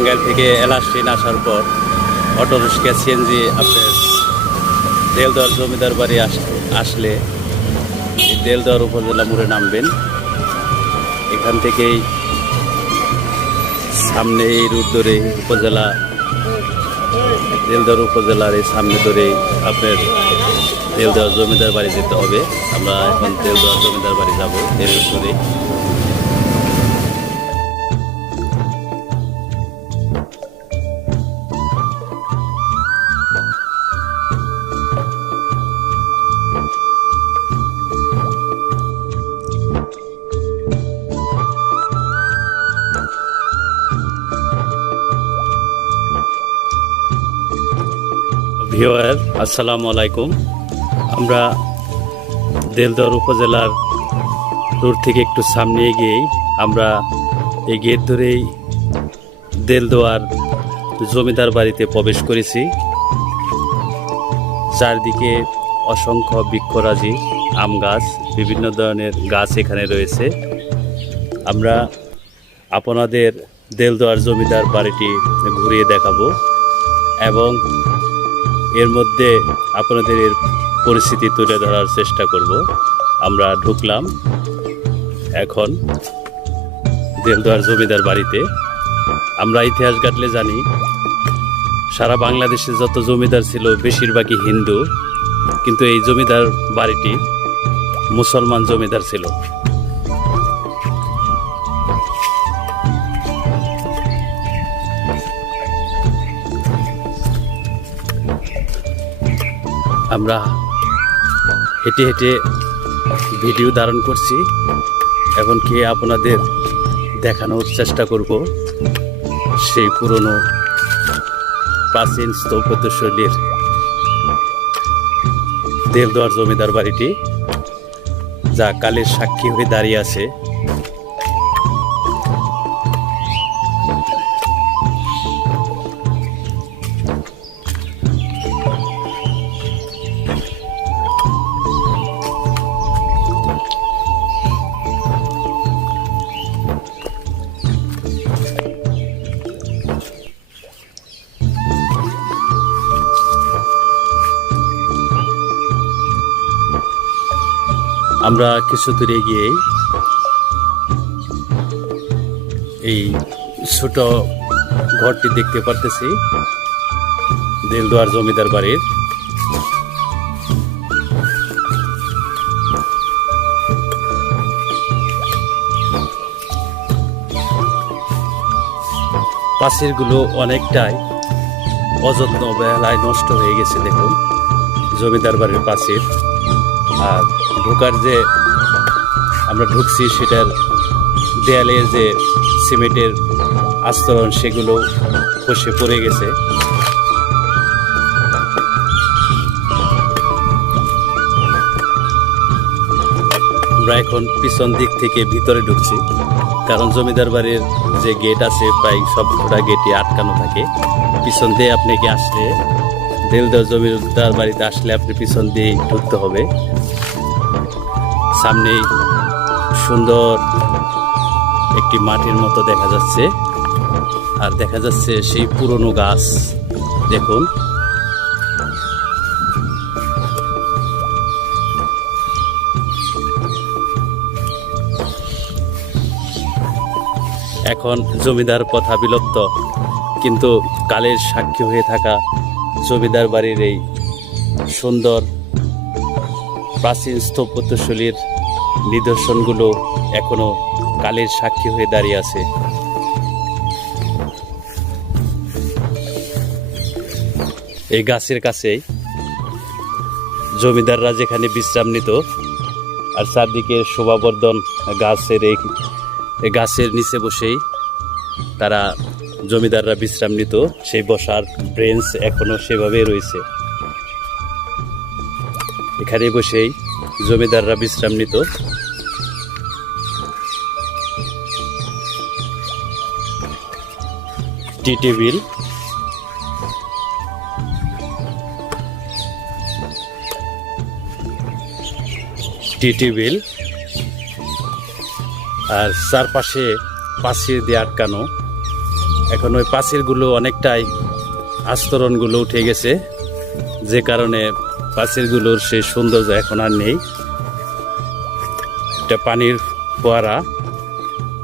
টাঙ্গাইল থেকে alas train আসার পর অটো রিক্সা, সিএনজি আপনার দেলদর জমিদার বাড়ি আস- আসলে এই দেলদর উপজেলা মোড়ে নামবেন। এখান থেকেই সামনে এই রুট ধরে উপজেলা দেলদর উপজেলার এই সামনে ধরে আপনার দেলদর জমিদার বাড়ি যেতে হবে। আমরা এখন দেলদর জমিদার বাড়ি যাব ধরে ভিওয়ার আসসালামু আলাইকুম। আমরা দেলদর উপজেলার রোড থেকে একটু সামনে এগিয়েই আমরা এই গেট ধরেই দেলদোয়ার জমিদার বাড়িতে প্রবেশ করেছি। চারদিকে অসংখ্য বৃক্ষরাজি, আম গাছ, বিভিন্ন ধরনের গাছ এখানে রয়েছে। আমরা আপনাদের দেলদোয়ার জমিদার বাড়িটি ঘুরিয়ে দেখাবো এবং এর মধ্যে আপনাদের এর পরিস্থিতি তুলে ধরার চেষ্টা করব। আমরা ঢুকলাম এখন দেলদুয়ার জমিদার বাড়িতে। আমরা ইতিহাস ঘাটলে জানি, সারা বাংলাদেশে যত জমিদার ছিল বেশিরভাগই হিন্দু, কিন্তু এই জমিদার বাড়িটি মুসলমান জমিদার ছিল। আমরা হেঁটে হেঁটে ভিডিও ধারণ করছি। এমনকি আপনাদের দেখানোর চেষ্টা করব? সেই পুরনো প্রাচীন স্থপত্যশৈলীর দেলদুয়ার জমিদার বাড়িটি, যা কালের সাক্ষী হয়ে দাঁড়িয়ে আছে। আমরা কিছু দূরে গিয়ে এই ছোট ঘরটি দেখতে পারতেছি, দেলদুয়ার জমিদার বাড়ির। পাশেরগুলো অনেকটাই অযত্ন অবহেলায় নষ্ট হয়ে গেছে, দেখুন। জমিদার বাড়ির পাশের। আর ঢোকার যে আমরা ঢুকছি, সেটার দেয়ালের যে সিমেন্টের আস্তরণ, সেগুলো খসে পড়ে গেছে। আমরা এখন পিছন দিক থেকে ভিতরে ঢুকছি, কারণ জমিদার বাড়ির যে গেট আছে, প্রায় সবকটা গেটই আটকানো থাকে। পিছন দিয়ে আপনাকে আসলে দেলদার জমিদার বাড়িতে আসলে আপনি পিছন দিয়ে ঢুকতে হবে। সামনে সুন্দর একটি মাটির মতো দেখা যাচ্ছে। আর দেখা যাচ্ছে সেই পুরনো গাছ। দেখুন। এখন জমিদার কথা বিলুপ্ত। কিন্তু কালের সাক্ষী হয়ে থাকা জমিদার বাড়ির এই সুন্দর প্রাচীন স্থাপত্যশৈলীর নিদর্শনগুলো এখনও কালের সাক্ষী হয়ে দাঁড়িয়ে আছে। এই গাছের কাছেই জমিদাররা যেখানে বিশ্রাম নিত আর চারদিকে শোভাবর্ধন গাছের এই গাছের নিচে বসেই তারা জমিদাররা বিশ্রাম নিত সেই বসার ব্রেঞ্চ এখনও সেভাবেই রয়েছে। এখানে বসেই জমিদাররা বিশ্রাম নিত। টি টেবিল। টি টেবিল। আর চারপাশে পাশে দিয়ে আটকানো। এখন ওই পাঁচিলগুলো অনেকটাই আস্তরণগুলো উঠে গেছে, যে কারণে পাঁচিলগুলোর সেই সৌন্দর্য এখন আর নেই। এটা পানির ফোয়ারা,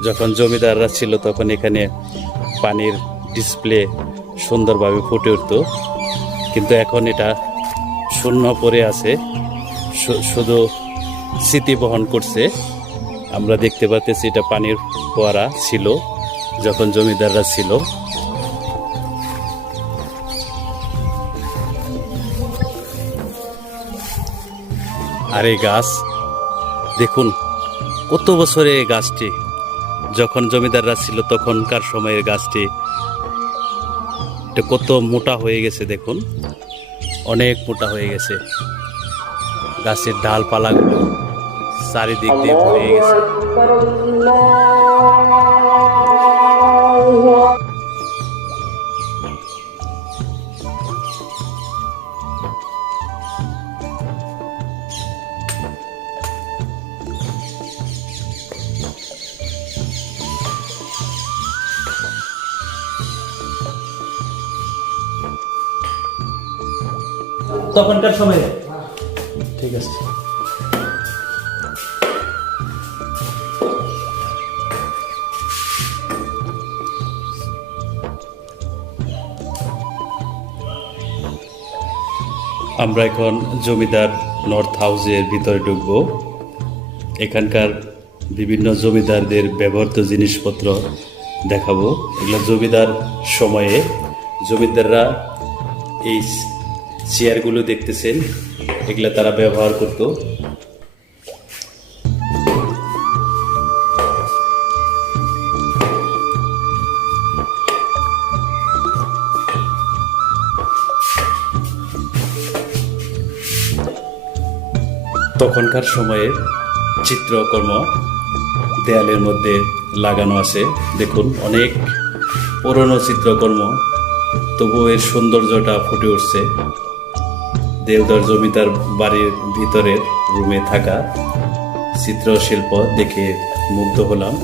যখন জমিদাররা ছিল তখন এখানে পানির ডিসপ্লে সুন্দরভাবে ফুটে উঠতো। কিন্তু এখন এটা শূন্য পড়ে আছে। শুধু স্মৃতি বহন করছে। আমরা দেখতে পাচ্ছি এটা পানির ফোয়ারা ছিল, যখন জমিদাররা ছিল। আর এই গাছ, দেখুন, কত বছরে এই গাছটি, যখন জমিদাররা ছিল তখনকার সময়ের গাছটি কত মোটা হয়ে গেছে দেখুন, অনেক মোটা হয়ে গেছে। গাছের ডালপালাগুলো চারিদিক দিয়ে ভরে গেছে। তখনকার সময়ে। ঠিক আছে। আমরা এখন জমিদার নর্থ হাউসের ভিতরে ঢুকবো। এখানকার বিভিন্ন জমিদারদের ব্যবহৃত জিনিসপত্র দেখাবো। এগুলো জমিদার সময়ে, জমিদাররা এই চেয়ারগুলো দেখতেছেন, এগুলো তারা ব্যবহার করত। তখনকার সময়ের চিত্রকর্ম দেয়ালের মধ্যে লাগানো আছে। দেখুন, অনেক পুরনো চিত্রকর্ম তবু এর সৌন্দর্যটা ফুটে উঠছে। দেওদার জমিদার বাড়ির ভিতরের রুমে থাকা চিত্রশিল্প দেখে মুগ্ধ হলাম।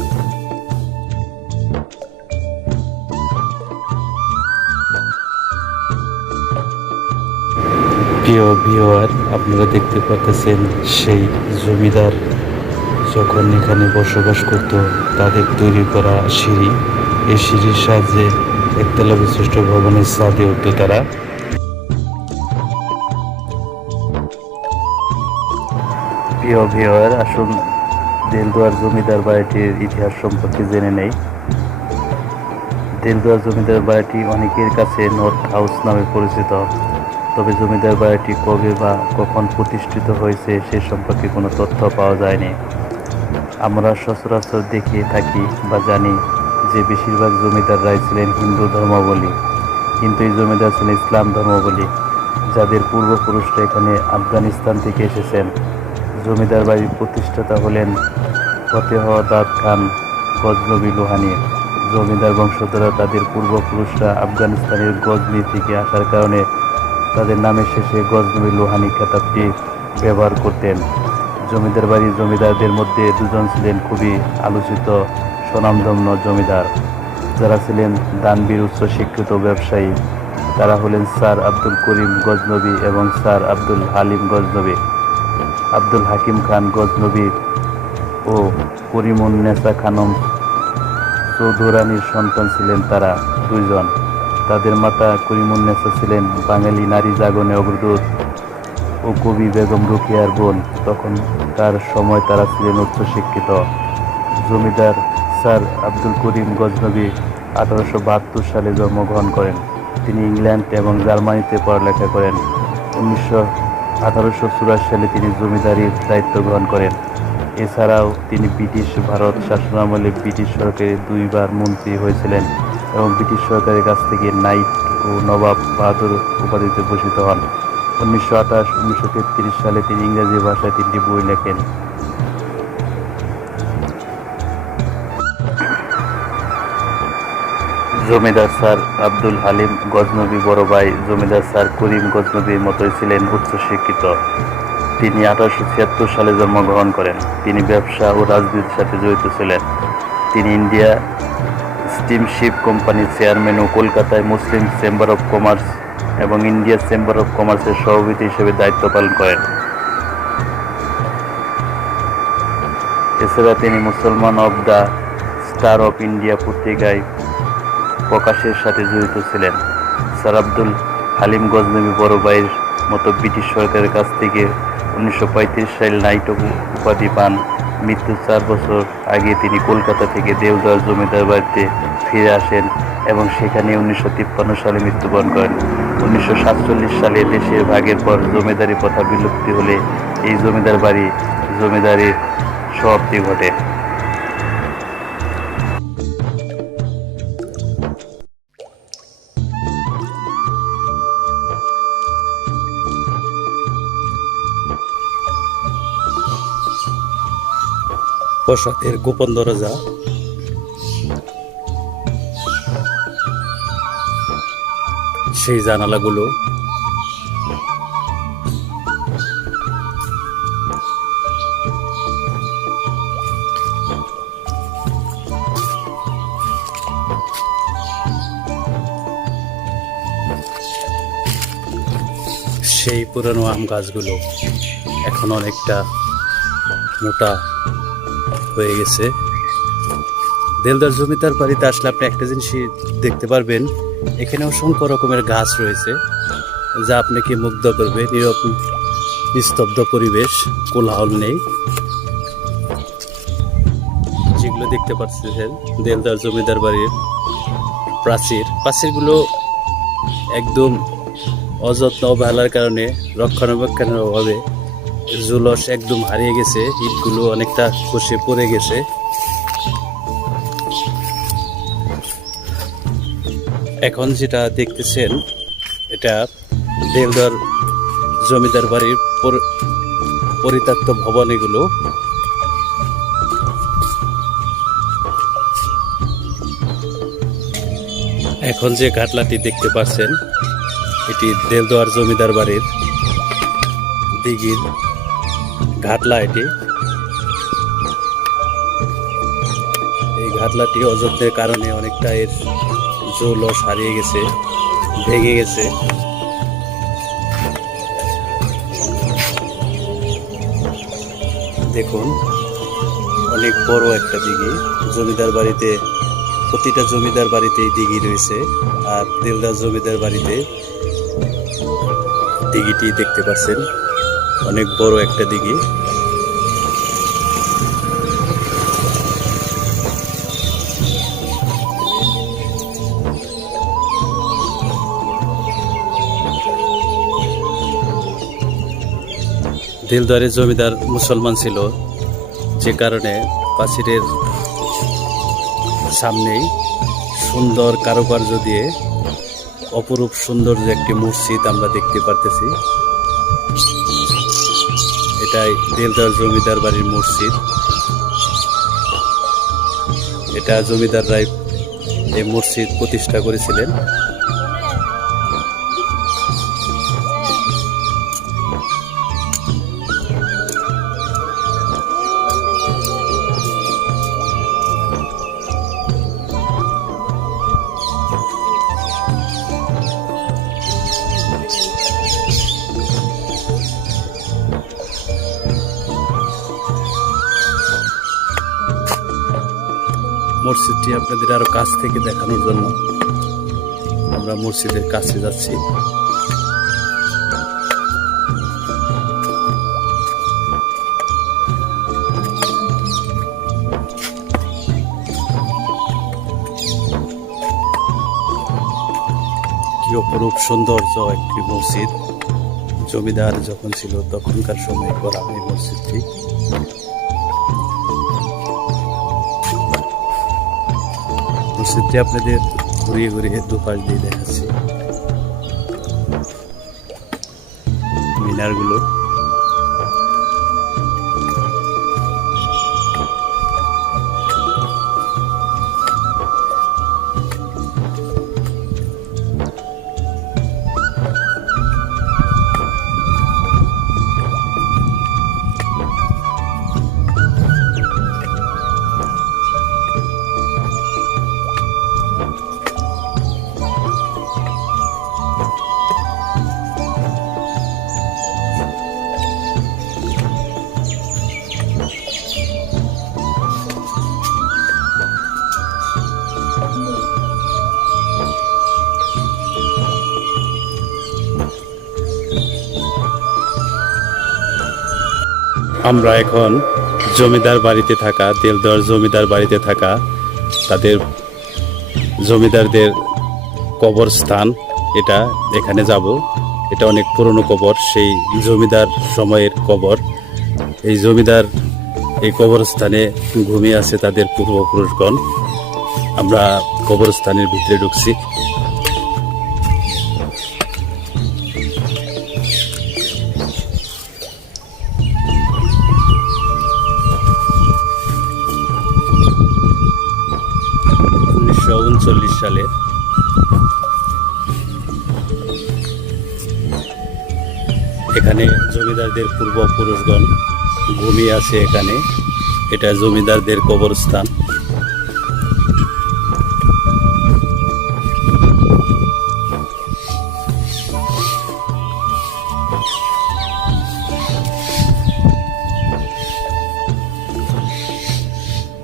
প্রিয় ভিওয়ার আপনারা দেখতে পাচ্ছেন সেই জমিদার যখন এখানে বসবাস করত, তাদের তৈরি করা সিঁড়ি। এই সিঁড়ির সাহায্যে একতলা বিশিষ্ট ভবনের ছাদে উঠত তারা প্রিয় ভিওয়ার আসুন দেলদুয়ার জমিদার বাড়িটির ইতিহাস সম্পর্কে জেনে নেই। দেলদুয়ার জমিদার বাড়িটি অনেকের কাছে নর্থ হাউস নামে পরিচিত। তবে জমিদার বাড়িটি কবে বা কখন প্রতিষ্ঠিত হয়েছে সে সম্পর্কে কোনো তথ্য পাওয়া যায়নি। আমরা সচরাচর দেখে থাকি বা জানি যে বেশিরভাগ জমিদাররাই ছিলেন হিন্দু ধর্মাবলী কিন্তু এই জমিদার ছিলেন ইসলাম ধর্মাবলী যাদের পূর্বপুরুষরা এখানে আফগানিস্তান থেকে এসেছেন। জমিদার বাড়ির প্রতিষ্ঠাতা হলেন ফতেহ দাদ খান গজনবী লোহানি। জমিদার বংশধররা তাদের পূর্বপুরুষরা আফগানিস্তানের গজনি থেকে আসার কারণে তাদের নামের শেষে গজনবী লোহানি খেতাবটি ব্যবহার করতেন। জমিদার বাড়ির জমিদারদের মধ্যে দুজন ছিলেন খুবই আলোচিত, স্বনামধন্য জমিদার। যারা ছিলেন দানবীর উচ্চ শিক্ষিত ব্যবসায়ী, তারা হলেন স্যার আব্দুল করিম গজনবী এবং স্যার আব্দুল হালিম গজনবী। আব্দুল হাকিম খান গজনবী ও করিমুন্নেসা খানম চৌধুরানীর সন্তান ছিলেন তারা দুইজন। তাদের মাতা করিমুন্নেসা ছিলেন বাঙালি নারী জাগনে অগ্রদূত ও কবি বেগম রুকিয়ার বোন। তখন তার সময় তারা ছিলেন উচ্চশিক্ষিত। জমিদার স্যার আব্দুল করিম গজনবী আঠারোশো বাহাত্তর সালে জন্মগ্রহণ করেন। তিনি ইংল্যান্ড এবং জার্মানিতে পড়ালেখা করেন। উনিশশো আঠারোশো চুরাশি সালে তিনি জমিদারির দায়িত্ব গ্রহণ করেন। এছাড়াও তিনি ব্রিটিশ ভারত শাসনামলে ব্রিটিশ সরকারের দুইবার মন্ত্রী হয়েছিলেন এবং ব্রিটিশ সরকারের কাছ থেকে নাইট ও নবাব বাহাদুর উপাধিতে ভূষিত হন। উনিশশো আঠাশ, উনিশশো তেত্রিশ সালে তিনি ইংরেজি ভাষায় তিনটি বই লেখেন। জমিদার স্যার আব্দুল হালিম গজনবী বড় ভাই, জমিদার স্যার করিম গজনবীর মতোই ছিলেন উচ্চশিক্ষিত। তিনি আঠারোশো ছিয়াত্তর সালে জন্মগ্রহণ করেন। তিনি ব্যবসা ও রাজনীতির সাথে জড়িত ছিলেন। তিনি ইন্ডিয়া স্টিমশিপ কোম্পানির চেয়ারম্যান ও কলকাতায় মুসলিম চেম্বার অফ কমার্স এবং ইন্ডিয়া চেম্বার অফ কমার্সের সভাপতি হিসেবে দায়িত্ব পালন করেন। এছাড়া তিনি Mussalman of the Star of India পত্রিকায় প্রকাশের সাথে জড়িত ছিলেন স্যার আব্দুল হালিম গজনবী বড় ভাইয়ের মতো ব্রিটিশ সরকারের কাছ থেকে উনিশশো সাল নাইট উপাধি পান। মৃত্যুর চার বছর আগে তিনি কলকাতা থেকে দেওদার জমিদার বাড়িতে ফিরে আসেন এবং সেখানে উনিশশো তিপ্পান্ন সালে মৃত্যুবরণ করেন। উনিশশো সাতচল্লিশ সালে দেশের ভাগের পর জমিদারি প্রথা বিলুপ্তি হলে এই জমিদার বাড়ি জমিদারির সমাপ্তি ঘটে। প্রসাদের গোপন দরজা। সেই জানালাগুলো। সেই পুরনো আম গাছগুলো এখন অনেকটা মোটা। হয়ে গেছে। দেলদার জমিদার বাড়িতে আসলে আপনি একটা জিনিসই দেখতে পারবেন এখানে অসংখ্য রকমের গাছ রয়েছে, যা আপনাকে মুগ্ধ করবে, নীরব, নিস্তব্ধ পরিবেশ, কোলাহল নেই। যেগুলো দেখতে পাচ্ছেন দেলদার জমিদার বাড়ির প্রাচীর। প্রাচীরগুলো একদম অযত্ন অবহেলার কারণে রক্ষণাবেক্ষণের অভাবে জুলস একদম হারিয়ে গেছে ইটগুলো অনেকটা খসে পড়ে গেছে। এখন যেটা দেখতেছেন, এটা দেলদর জমিদার বাড়ির পর- পরিত্যক্ত ভবন এগুলো। এখন যে ঘাটলাটি দেখতে পাচ্ছেন, এটি দেলদোয়ার জমিদার বাড়ির দিঘির ঘাটলা এটি এই ঘাটলাটি অযত্নের কারণে অনেকটা এর জৌলস হারিয়ে গেছে, ভেঙে গেছে। দেখুন, অনেক বড় একটা দিঘি। জমিদার বাড়িতে, প্রতিটা জমিদার বাড়িতেই দিঘি রয়েছে। আর দেলদার জমিদার বাড়িতে দিঘিটি দেখতে পাচ্ছেন অনেক বড় একটা দিঘি। দিলদারের জমিদার মুসলমান ছিল, যে কারণে প্রাচীরের সামনেই সুন্দর কারুকার্য দিয়ে অপরূপ সুন্দর যে একটি মসজিদ আমরা দেখতে পারতেছি। এটাই দেলদার জমিদার বাড়ির মসজিদ। এটা জমিদার জমিদাররাই এই মসজিদ প্রতিষ্ঠা করেছিলেন। মসজিদটি আপনাদের আরও কাছ থেকে দেখানোর জন্য। আমরা মসজিদের কাছে যাচ্ছি। অপরূপ সৌন্দর্য একটি মসজিদ। জমিদার যখন ছিল, তখনকার সময় করা এই মসজিদটি। মসজিদটি আপনাদের ঘুরিয়ে ঘুরিয়ে দুপাশ দিয়ে দেখাচ্ছি। মিনারগুলো। আমরা এখন জমিদার বাড়িতে থাকা, তেলদর জমিদার বাড়িতে থাকা, তাদের জমিদারদের কবরস্থান, এটা এখানে যাব। এটা অনেক পুরনো কবর, সেই জমিদার সময়ের কবর। এই জমিদার এই কবরস্থানে ঘুমিয়ে আছে তাদের পূর্বপুরুষগণ। আমরা কবরস্থানের ভিতরে ঢুকছি। উনচল্লিশ সালে। এখানে জমিদারদের পূর্বপুরুষগণ ঘুমিয়ে আছে এখানে। এটা জমিদারদের কবরস্থান।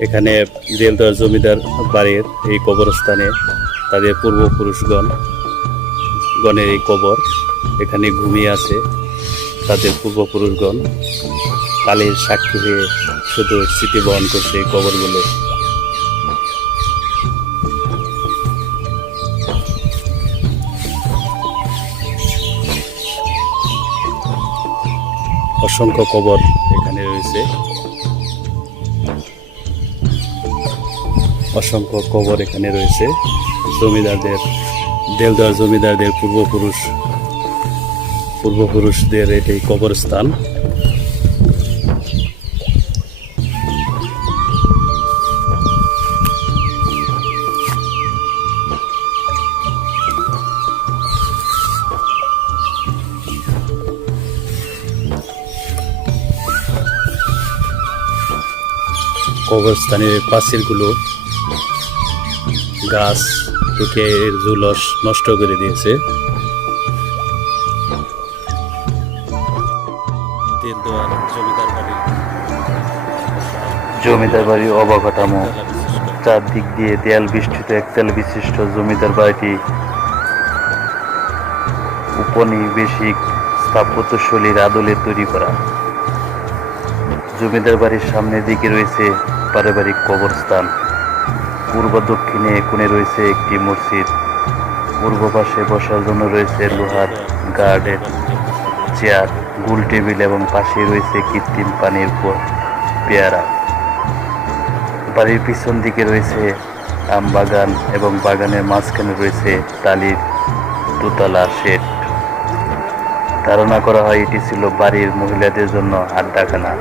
এখানে দেলদর জমিদার বাড়ির এই কবরস্থানে তাদের পূর্বপুরুষগণ, গণের এই কবর এখানে ঘুমিয়ে আছে। তাদের পূর্বপুরুষগণ কালের সাক্ষী হয়ে শুধু স্মৃতি বহন করছে এই কবরগুলো। অসংখ্য কবর এখানে রয়েছে। অসংখ্য কবর এখানে রয়েছে। জমিদারদের দেলদার জমিদারদের পূর্বপুরুষ পূর্বপুরুষদের এটাই কবরস্থান। কবরস্থানের পাশেরগুলো গাছ টুকে এর জুলস নষ্ট করে দিয়েছে। জমিদার বাড়ি। বাড়ির অবকাঠামো। চারদিক দিয়ে দেয়াল বিস্তৃত একতলা বিশিষ্ট জমিদার বাড়িটি উপনিবেশিক স্থাপত্যশৈলীর আদলে তৈরি করা। জমিদার বাড়ির সামনের দিকে রয়েছে পারিবারিক কবরস্থান। পূর্ব দক্ষিণে কোণে রয়েছে একটি মসজিদ। পূর্ব পাশে বসার জন্য রয়েছে লোহার গার্ডেন, চেয়ার, গোল টেবিল এবং পাশে রয়েছে কৃত্রিম পানির পেয়ারা। বাড়ির পিছন দিকে রয়েছে আম বাগান এবং বাগানের মাঝখানে রয়েছে টালির দোতলা শেড। ধারণা করা হয় এটি ছিল বাড়ির মহিলাদের জন্য আড্ডাখানা।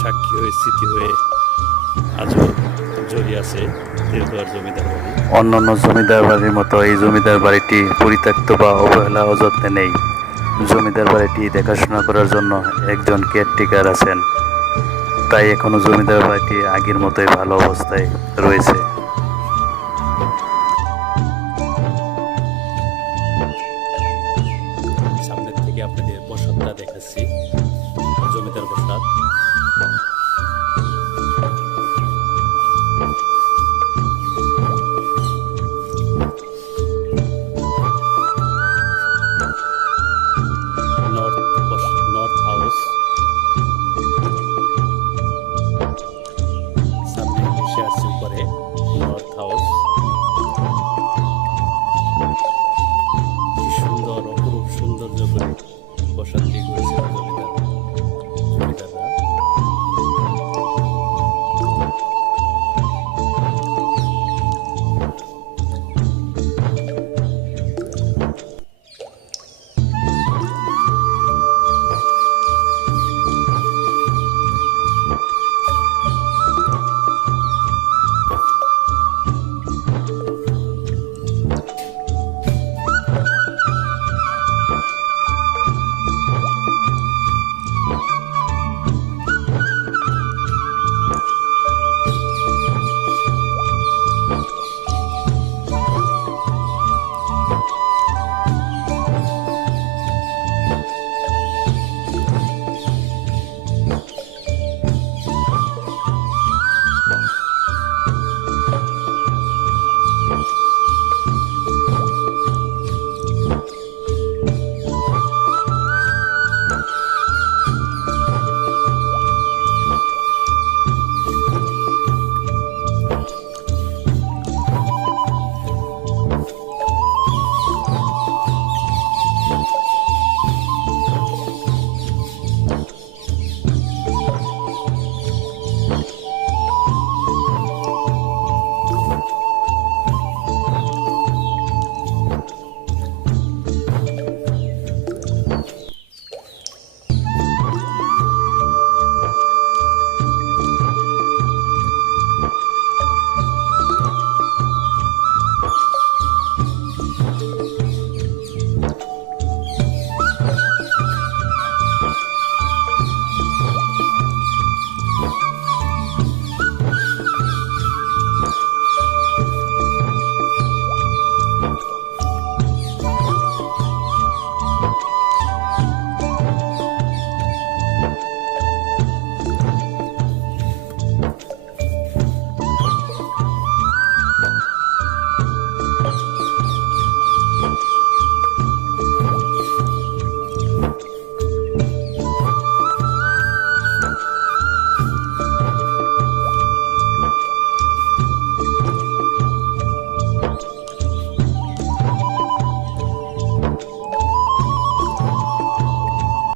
সাক্ষী হয়ে, স্মৃতি হয়ে আজও জড়িয়ে আছে দেলদুয়ার জমিদার বাড়ি। অন্যান্য জমিদার বাড়ির মতো এই জমিদার বাড়িটি পরিত্যক্ত বা অবহেলা অযত্নে নেই। জমিদার বাড়িটি দেখাশোনা করার জন্য একজন কেয়ারটেকার আছেন। তাই এখনও জমিদার বাড়িটি আগের মতোই ভালো অবস্থায় রয়েছে।